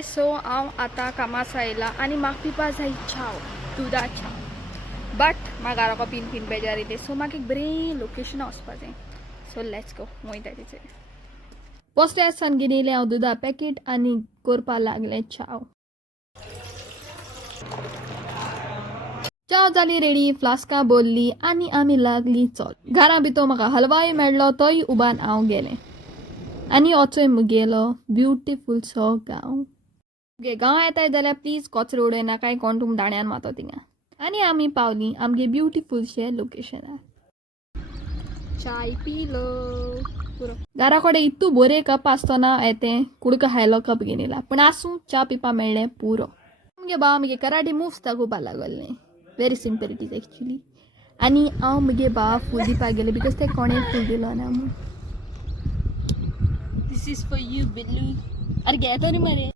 okay so हांव आतां कामास आयला आनी म्हाका पिवपा जाय चाव दुदा चाव बट म्हाका घरा पिन बेजार येते सो म्हाका एक बरें लोकेशन वचपा जाय सो लेट्स गो वयता तेचे पोस्टे आसान घेवन येयलें हांव दुदा पॅकेट आनी करपा लागलें चाव चाव जाली रेडी फ्लास्कां भरली आनी आमी लागली चल घरा भितर म्हाका हलवाय मेळ्ळो तोय उबान हांव गेलें आनी होचोय मुगेलो ब्युटिफूल सो गांव मुगे गांव येताय जाल्यार प्लीज कचरो उडय नाकाय कोण तुम दाण्यान मातो थिंगा आनी आमी पावलीं आमगे ब्युटिफूलशे लोकेशनार चाय पिलो पुरो घरा कडेन इतू बरे कप आसतना येतें कुडको हायलो कप घेवन येयला पूण आसूं च्या पिवपा मेळ्ळें पुरो मुगे बाबा मुगे कराटे मुव्स दाखोवपा लागले very simple it is actually आनी हांव मुगे बाबा फूल दिवपाक गेलें बिकॉज ते कोणें फूल दिलो ना म्हूण दिस इज फॉर यू बिल्लू अरे घेतो रे मरे